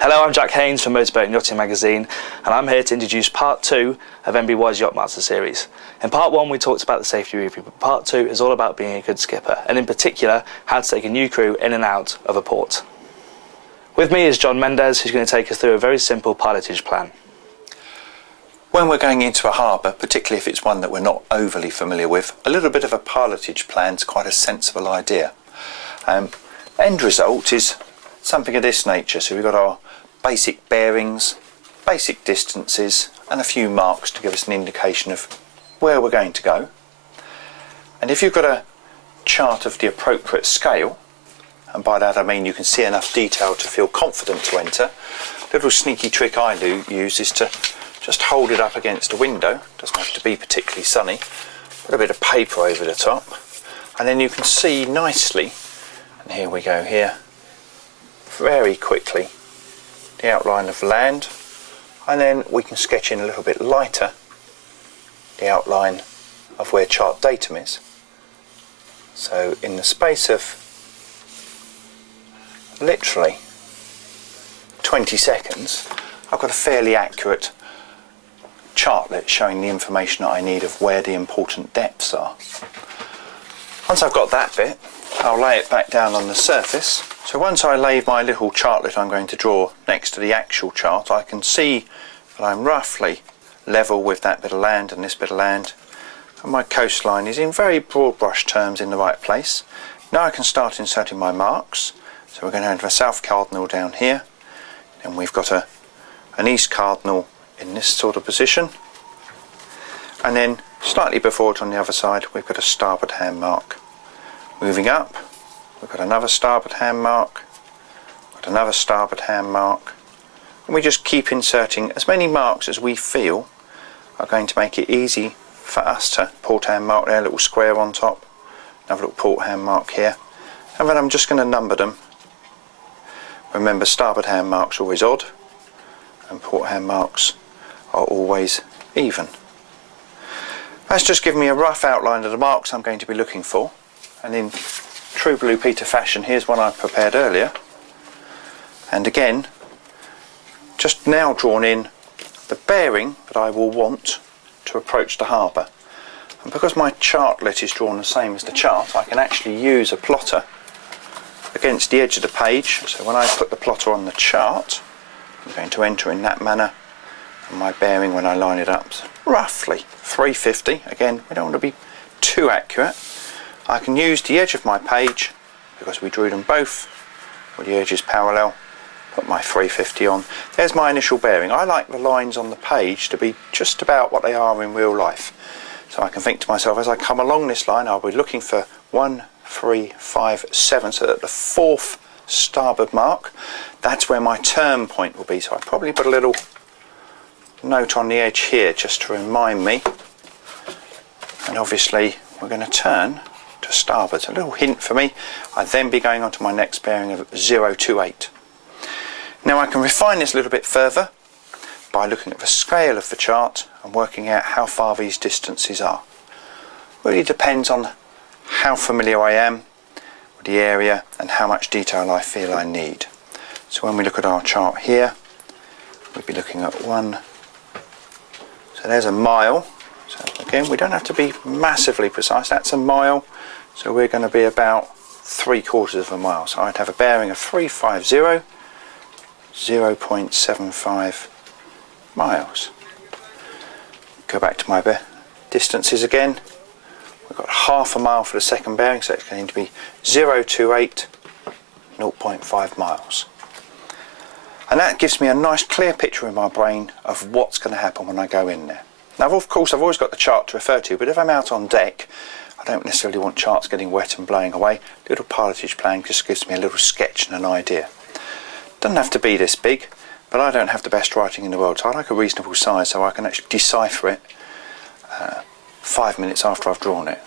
Hello, I'm Jack Haynes from Motorboat and Yachting magazine, and I'm here to introduce part 2 of MBY's Yachtmaster series. In part 1 we talked about the safety review, but part 2 is all about being a good skipper, and in particular how to take a new crew in and out of a port. With me is John Mendez, who's going to take us through a very simple pilotage plan. When we're going into a harbour, particularly if it's one that we're not overly familiar with, a little bit of a pilotage plan is quite a sensible idea. End result is something of this nature. So we've got our basic bearings, basic distances and a few marks to give us an indication of where we're going to go. And if you've got a chart of the appropriate scale, and by that I mean you can see enough detail to feel confident to enter, the little sneaky trick I use is to just hold it up against a window. Doesn't have to be particularly sunny. Put a bit of paper over the top and then you can see nicely, and here we go here, very quickly the outline of land, and then we can sketch in a little bit lighter the outline of where chart datum is. So in the space of literally 20 seconds I've got a fairly accurate chartlet showing the information that I need of where the important depths are. Once I've got that bit, I'll lay it back down on the surface. So once I lay my little chartlet I'm going to draw next to the actual chart, I can see that I'm roughly level with that bit of land and this bit of land, and my coastline is in very broad brush terms in the right place. Now I can start inserting my marks. So we're going to have a south cardinal down here, and we've got an east cardinal in this sort of position, and then slightly before it on the other side we've got a starboard hand mark. Moving up we've got another starboard hand mark, got another starboard hand mark, and we just keep inserting as many marks as we feel are going to make it easy for us to port hand mark there, a little square on top, another little port hand mark here, and then I'm just going to number them. Remember, starboard hand marks are always odd and port hand marks are always even. That's just given me a rough outline of the marks I'm going to be looking for, and in true Blue Peter fashion here's one I prepared earlier, and again just now drawn in the bearing that I will want to approach the harbour. And because my chartlet is drawn the same as the chart, I can actually use a plotter against the edge of the page. So when I put the plotter on the chart I'm going to enter in that manner, and my bearing when I line it up is roughly 350. Again, we don't want to be too accurate. I can use the edge of my page, because we drew them both with the edges parallel, put my 350 on. There's my initial bearing. I like the lines on the page to be just about what they are in real life. So I can think to myself, as I come along this line I'll be looking for 1, 3, 5, 7, so that the fourth starboard mark, that's where my turn point will be. So I probably put a little note on the edge here just to remind me, and obviously we're going to turn to starboard. So a little hint for me. I'd then be going on to my next bearing of 028. Now I can refine this a little bit further by looking at the scale of the chart and working out how far these distances are. Really depends on how familiar I am with the area and how much detail I feel I need. So when we look at our chart here, we'd be looking at so there's a mile. So again, we don't have to be massively precise. That's a mile. So we're going to be about 3/4 of a mile. So I'd have a bearing of 350, 0.75 miles. Go back to my distances again. We've got half a mile for the second bearing, so it's going to be 028, 0.5 miles. And that gives me a nice clear picture in my brain of what's going to happen when I go in there. Now of course I've always got the chart to refer to, but if I'm out on deck I don't necessarily want charts getting wet and blowing away. The little pilotage plan just gives me a little sketch and an idea. Doesn't have to be this big, but I don't have the best writing in the world, so I like a reasonable size so I can actually decipher it 5 minutes after I've drawn it.